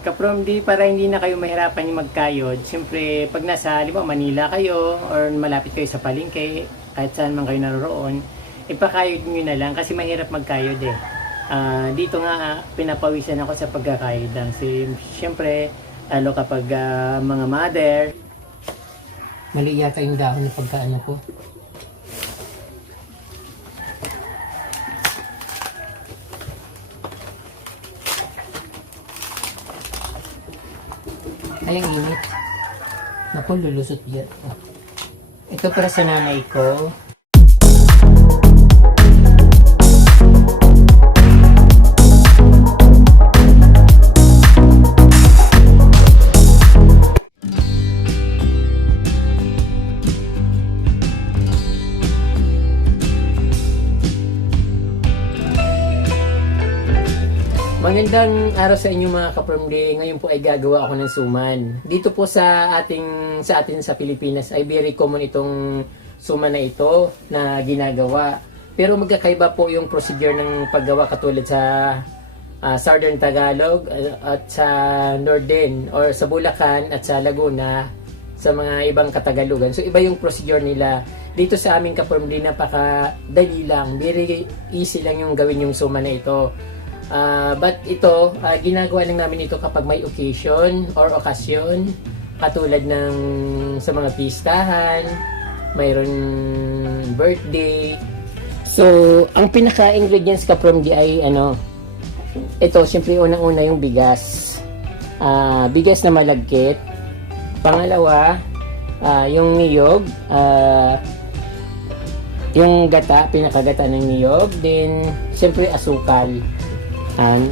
Kaprom, di para hindi na kayo mahirapan yung magkayod. Siyempre, pag nasa, di ba, Manila kayo or malapit kayo sa palengke, kahit saan man kayo naroroon, ipakayod nyo na lang kasi mahirap magkayod eh. Dito nga, pinapawisan ako sa pagkakayod lang. Siyempre, lalo kapag mga mother. Mali yata yung dahon na pagkaano ko. Ay, ang init. Naku, lulusot yan. Ito para sa nanay ko. Magandang araw sa inyo mga ka-Permday. Ngayon po ay gagawa ako ng suman. Dito po sa atin sa Pilipinas ay very common itong suman na ito na ginagawa. Pero magkakaiba po yung procedure ng paggawa katulad sa Southern Tagalog at sa Northern or sa Bulacan at sa Laguna sa mga ibang Katagalugan. So iba yung procedure nila. Dito sa aming ka-Permday napakadali lang. Very easy lang yung gawin yung suman na ito. But ito, ginagawa lang namin ito kapag may occasion or okasyon, katulad ng sa mga pistahan, mayroon birthday. So, ang pinaka-ingredients ka from di ay ito, siyempre unang-una yung bigas. Bigas na malagkit. Pangalawa, yung niyog, yung gata, pinakagata ng niyog. Then, siyempre asukal.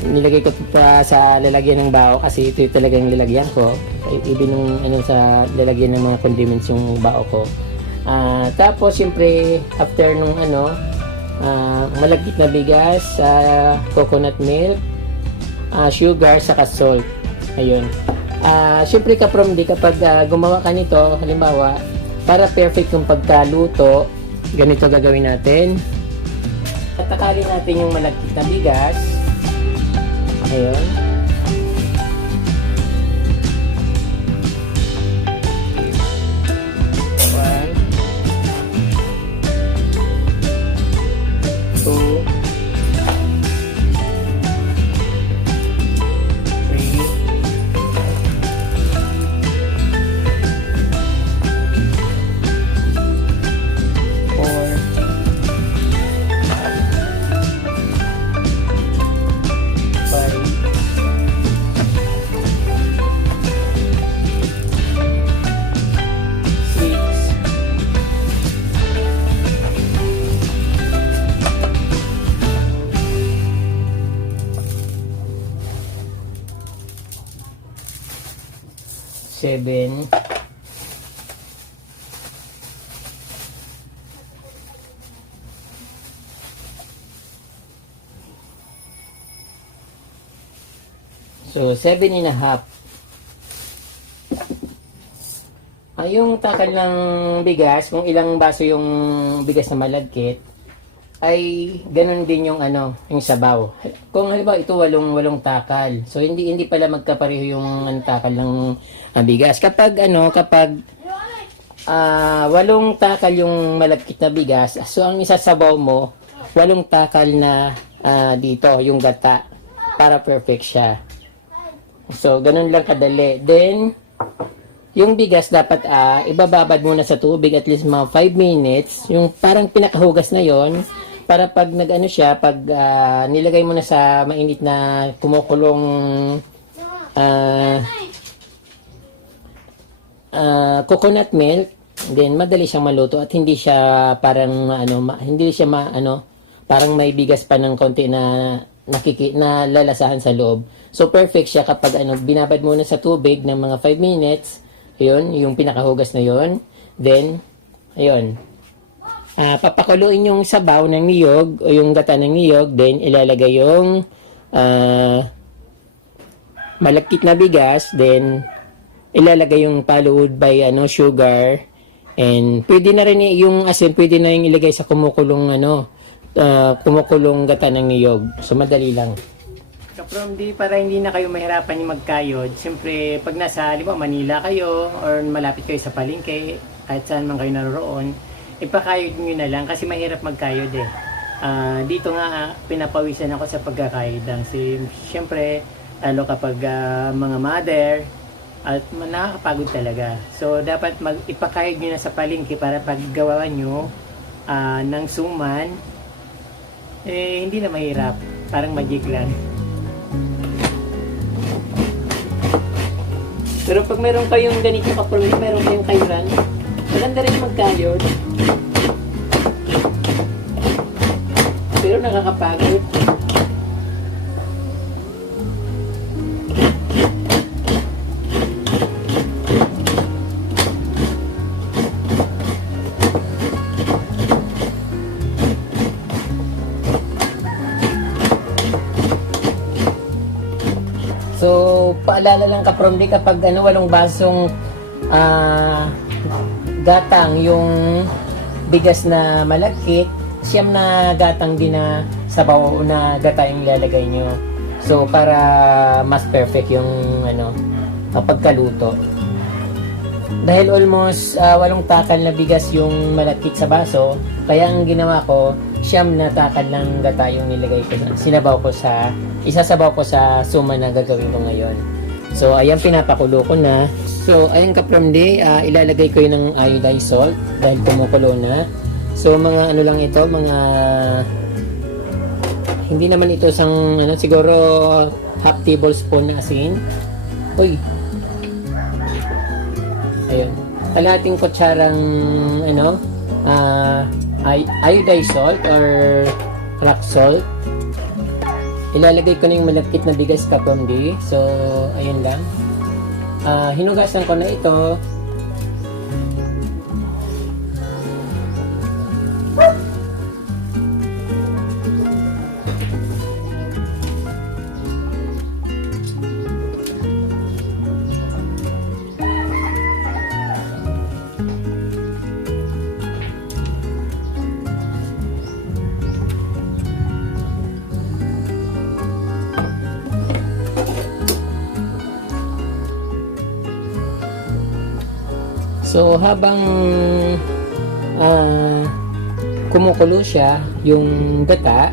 Nilagay ko pa sa lalagyan ng bao kasi ito yung talagang lalagyan ko. Even yung sa lalagyan ng mga condiments yung bao ko. Tapos siyempre after nung malagkit na bigas, coconut milk, sugar, saka salt. Ayun. Siyempre ka-Permday kapag gumawa ka nito, halimbawa, para perfect yung pagkaluto, ganito gagawin natin. Tatakalin natin yung malagkit na bigas. Ayun. One. Two. Three. Four. 7. So, 7.5. Yung takal ng bigas, kung ilang baso yung bigas na malagkit, ay ganun din yung yung sabaw. Kung halimbawa ito walong takal. So hindi pala magkapareho yung takal ng bigas. Kapag walong takal yung malagkit na bigas, so ang isasabaw mo walong takal na dito yung gata para perfect siya. So ganun lang kadali. Then yung bigas dapat ibababad muna sa tubig at least mga 5 minutes. Yung parang pinakahugas na yon para pag pag nilagay mo na sa mainit na kumukulong coconut milk, then madali siyang maluto at hindi siya parang parang may bigas pa ng konti na na lalasahan sa loob. So perfect siya kapag binabad mo na sa tubig ng mga 5 minutes. Ayun, yung pinakahugas na yon. Then ayun. Papakuluin yung sabaw ng niyog o yung gata ng niyog, then ilalagay yung malagkit na bigas, then ilalagay yung followed by sugar, and pwede na rin yung asin, pwede na yung ilagay sa kumukulong kumukulong gata ng niyog. So madali lang. From di para hindi na kayo mahirapan yung magkayod, siyempre pag nasa Manila kayo or malapit kayo sa palengke, kahit saan man kayo naroon, ipakayod nyo na lang kasi mahirap magkayod eh. Dito nga pinapawisan ako sa pagkakayod lang. Siyempre, lalo kapag mga mother, at nakakapagod talaga. So, dapat ipakayod nyo na sa palengke para paggawa nyo ng suman, hindi na mahirap. Parang magic lang. Pero pag meron kayong ganito kapag meron kayong kayuran, maganda rin magkayod. Pero nakakapagod. So, paalala lang ka-from kapag 8 basong gatang yung bigas na malagkit, 9 na gatang din na sabaw na gata yung ilalagay nyo. So, para mas perfect yung pagkaluto. Dahil almost 8 takal na bigas yung malagkit sa baso, kaya ang ginawa ko, 9 na takal ng gata yung nilagay ko. Isasabaw ko sa suman na gagawin ko ngayon. So, ayan, pinapakulo ko na. So, ayan ka-from ilalagay ko yun ng iodized salt dahil kumukulo na. So, mga lang ito, mga hindi naman ito siguro half tablespoon na asin. Uy! Ayun. Kalahating kutsarang iodized salt or rock salt. Ilalagay ko na yung malagkit na bigas ka-from. So, ayun lang. Hinugasan ko na ito. So, habang kumukulo siya, yung gata,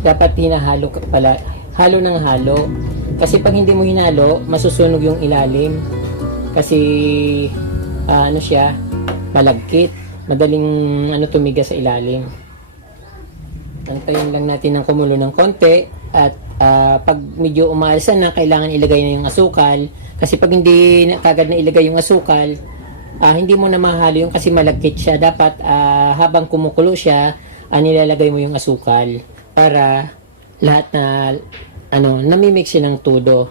dapat hinahalo pala, halo ng halo. Kasi pag hindi mo hinalo, masusunog yung ilalim. Kasi, siya, malagkit. Madaling, tumigas sa ilalim. Antayin lang natin ng kumulo ng konti. At, pag medyo umaalisan na, kailangan ilagay na yung asukal. Kasi pag hindi kagad na ilagay yung asukal, hindi mo na mahalo yung kasi malagkit siya. Dapat habang kumukulo siya, nilalagay mo yung asukal para lahat na namimix siya ng todo.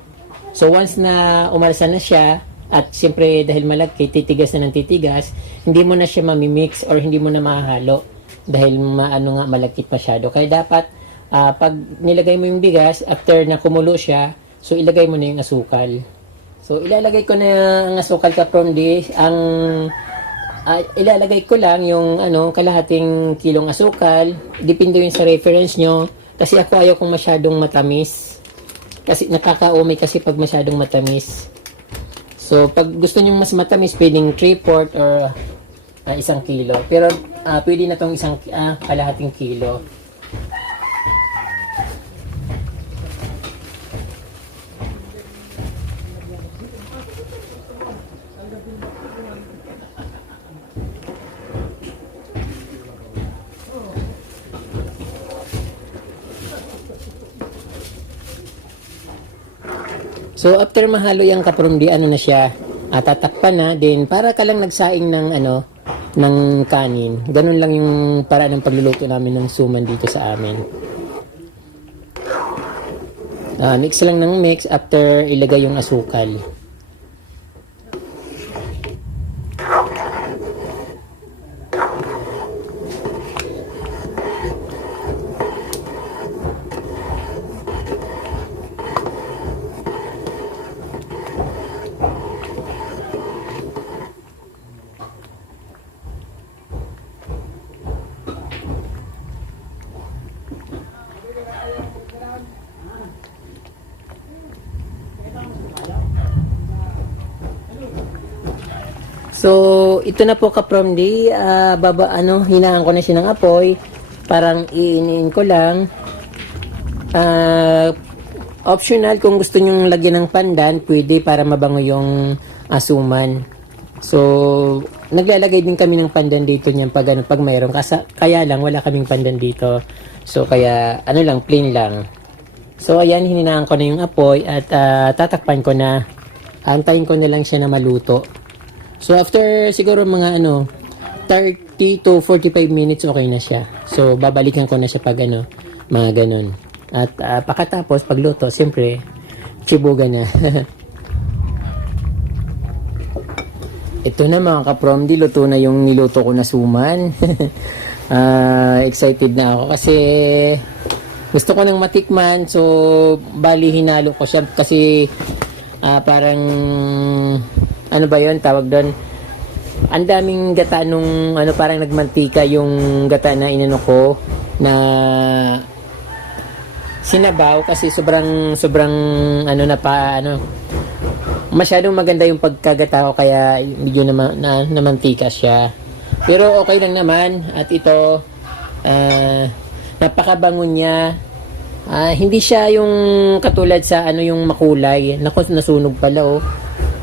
So once na umalsa na siya at siyempre dahil malagkit, titigas na ng titigas, hindi mo na siya mamimix or hindi mo na mahalo dahil malagkit masyado. Kaya dapat pag nilagay mo yung bigas, after na kumulo siya, so ilagay mo na yung asukal. So, ilalagay ko na ang asukal ka-from ang ilalagay ko lang yung kalahating kilong asukal. Depende yun sa reference nyo. Kasi ako ayaw kong masyadong matamis. Kasi nakakaumay kasi pag masyadong matamis. So, pag gusto nyo mas matamis, pwedeng 3/4 or 1 kilo. Pero, pwede na itong kalahating kilo. So, after mahalo yung ka-from na siya, tatakpan na, then para ka lang nagsaing ng ng kanin. Ganun lang yung paraan ng pagluluto namin ng suman dito sa amin. Mix lang ng mix after ilagay yung asukal. So, ito na po ka-from D. Hinaan ko na siya ng apoy. Parang iiniin ko lang. Optional, kung gusto nyong lagyan ng pandan, pwede para mabango yung asuman. So, naglalagay din kami ng pandan dito niyan pag mayroon. Kaya lang, wala kaming pandan dito. So, kaya, plain lang. So, ayan, hininaan ko na yung apoy at tatakpan ko na. Antayin ko na lang siya na maluto. So, after siguro mga 30 to 45 minutes, okay na siya. So, babalikan ko na siya pag mga ganun. At pagkatapos, pagluto, siyempre, chibuga na. Ito na mga ka-promdi, luto na yung niluto ko na suman. Excited na ako kasi gusto ko nang matikman. So, bali hinalo ko siya kasi parang ano ba yun, tawag doon, ang daming gata nung parang nagmantika yung gata na inano ko na sinabaw kasi sobrang masyadong maganda yung pagkagata ko kaya medyo namantika siya, pero okay lang naman. At ito napakabango niya. Hindi siya yung katulad sa yung makulay. Naku, nasunog pala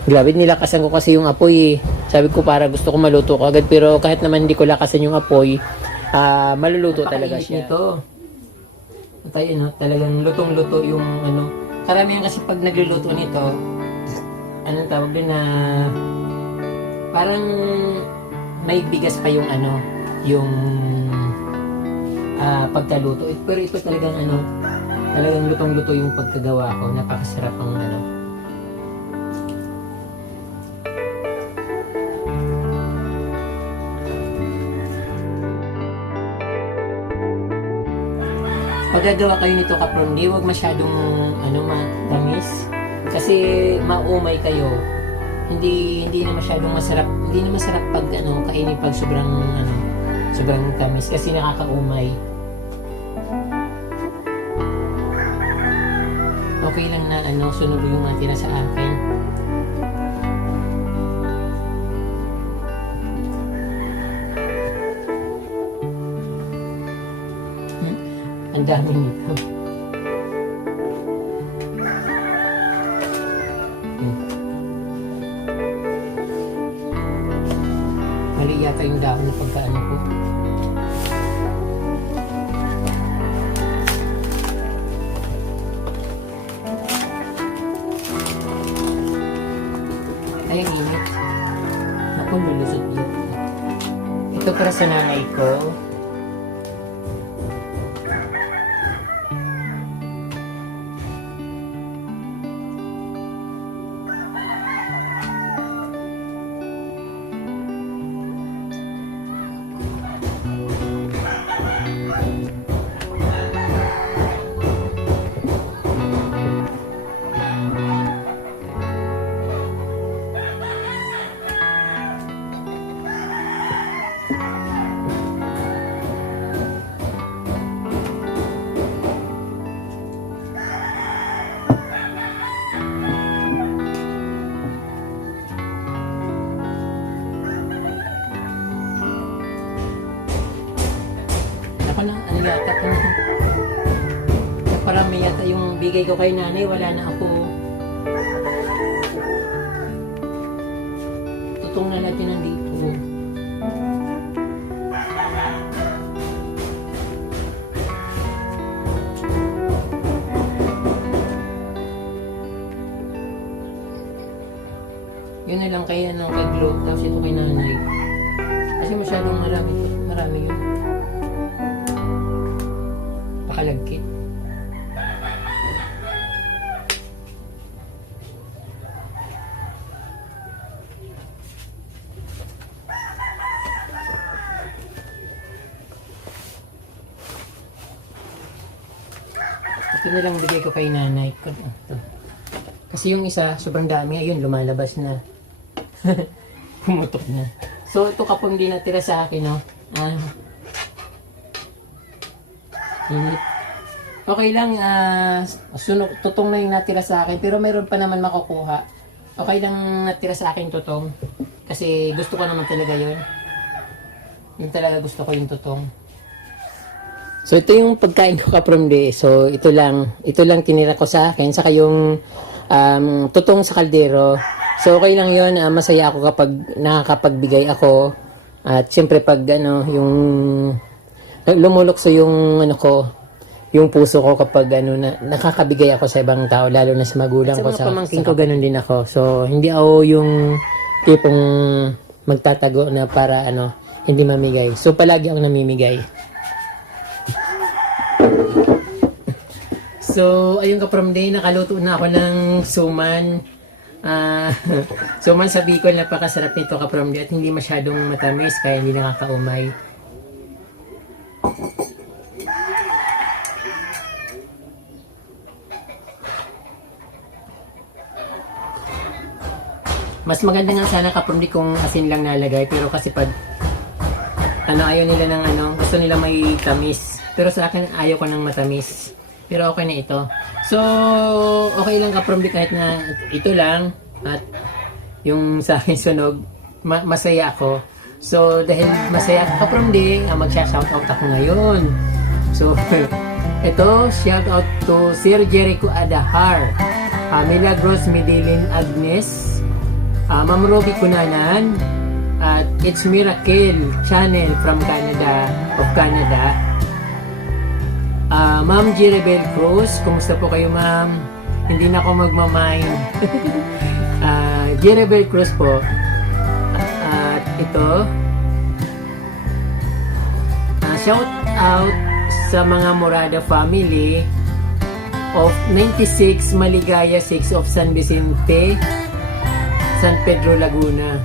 Grabe, nilakasan ko kasi yung apoy Sabi ko para gusto ko maluto ko agad, pero kahit naman hindi ko lakasan yung apoy, maluluto talaga siya. Ito. Talagang lutong-luto yung Karamihan kasi pag nagluluto nito, anong tawag din na parang may bigas pa yung yung pagkaluto. Pero ito talagang talagang lutong-luto yung pagkagawa ko. Napakasarap ang Pag gagawa kayo nito ka-from D, huwag masyadong matamis. Kasi maumay kayo. Hindi na masyadong masarap. Hindi na masarap pag kainin pag sobrang tamis kasi nakakaumay. Okay lang na sunog yung tira sa akin. Ang dami nito. Mali yata yung dahon na pagkaano ko. Ay, ang init. Ako, lulusot yun. Ito para sa nanay ko. Parami yata yung bigay ko kay nanay, wala na ako. Tutong na natin nandito. Yun na lang kaya kay Glo, tapos ito kay nanay. Kasi masyadong marami yun. Pakalagkit. Ito na lang bigay ko kay nanay. Ito. Kasi yung isa, sobrang dami. Ayun, lumalabas na. Pumutok na. So, ito kapag hindi natira sa akin, init. Okay lang, tutong na yung natira sa akin. Pero mayroon pa naman makukuha. Okay lang natira sa akin tutong. Kasi gusto ko naman talaga yun. Yun talaga gusto ko yung tutong. So ito yung pagkain ko ka-from day. So ito lang tinira ko sa akin. Saka yung tutong sa kaldero. So okay lang yun. Masaya ako kapag nakakapagbigay ako. At siyempre pag yung lumulokso yung yung puso ko kapag nakakabigay ako sa ibang tao, lalo na sa magulang ko. Sa pamangkin ko, ganun din ako. So, hindi ako yung tipong magtatago na para hindi mamigay. So, palagi ako namimigay. So, ayun ka-from day, nakaluto na ako ng suman. Suman sa Bicol, napakasarap nito ka-from day at hindi masyadong matamis, kaya hindi nakakaumay. Mas maganda nga sana ka-from day kung asin lang nalagay, pero kasi pag ayaw nila ng gusto nila may tamis. Pero sa akin ayaw ko ng matamis. Pero okay na ito. So, okay lang ka-from day kahit na ito lang at yung sa akin sunog, masaya ako. So, dahil masaya ako ka-from day, magsha-shoutout ako ngayon. So, ito, shoutout to Sir Jericho Adahar, Milagros Medellin Agnes, Ma'am Roby Kunanan, at It's Miracle Channel from Canada, Ma'am Jerebel Cruz, kumusta po kayo ma'am? Hindi na ako magmamind. Jerebel Cruz po. At ito, shout out sa mga Morada family of 96 Maligaya 6 of San Vicente, San Pedro, Laguna.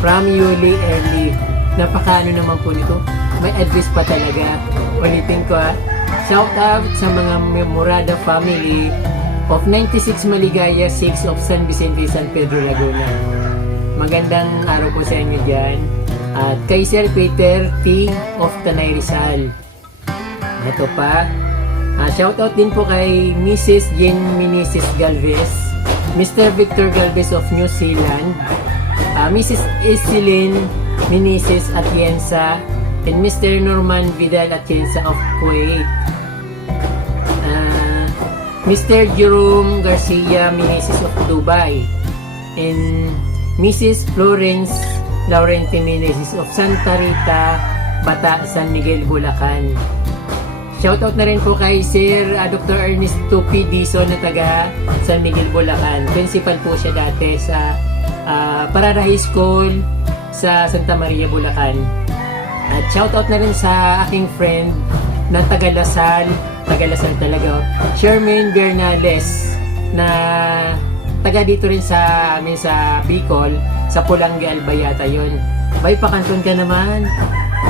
From Yuli Early. Napakaano naman po nito. May address pa talaga. Ulitin ko Shout out sa mga Morada family of 96 Maligaya 6 of San Vicente, San Pedro, Laguna. Magandang araw po sa inyo dyan. At kay Sir Peter T. of Tanay Rizal. Ito pa. Shout out din po kay Mrs. Jean Minisis Galvez, Mr. Victor Galvez of New Zealand, Mrs. Iselin Minisis Atienza, and Mr. Norman Vidal Atienza of Kuwait, Mr. Jerome Garcia Minisis of Dubai, and Mrs. Florence Laurenti Minisis of Santa Rita, Bata, San Miguel, Bulacan. Shoutout na rin po kay Sir Dr. Ernesto P. Dizon na taga San Miguel, Bulacan. Principal po siya dati sa Parada High School sa Santa Maria, Bulacan. At shoutout na rin sa aking friend na taga Lasal talaga, Shermaine Bernales, na taga dito rin sa amin sa Bicol, sa Pulangi, Albayata yun. Bay, pakanton ka naman.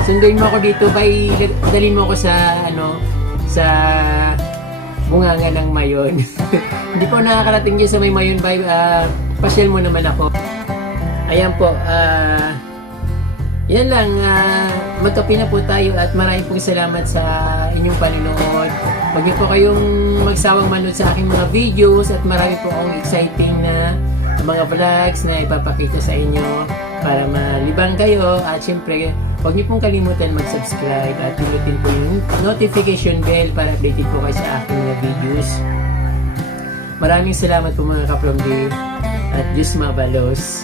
Sunduin mo ako dito, bay, dalhin mo ako sa sa bunganga ng Mayon. Hindi po nakakarating dyan sa may Mayon, bay, pasyal mo naman ako. Ayan po, yan lang, magkape na po tayo at maraming pong salamat sa inyong panunood. Huwag niyo po kayong magsawang manood sa aking mga videos at marami po akong exciting na mga vlogs na ipapakita sa inyo para malibang kayo. At syempre, huwag niyo pong kalimutan mag-subscribe at pinutin po yung notification bell para updated po kayo sa aking mga videos. Maraming salamat po mga ka-from day at Diyos mabalos.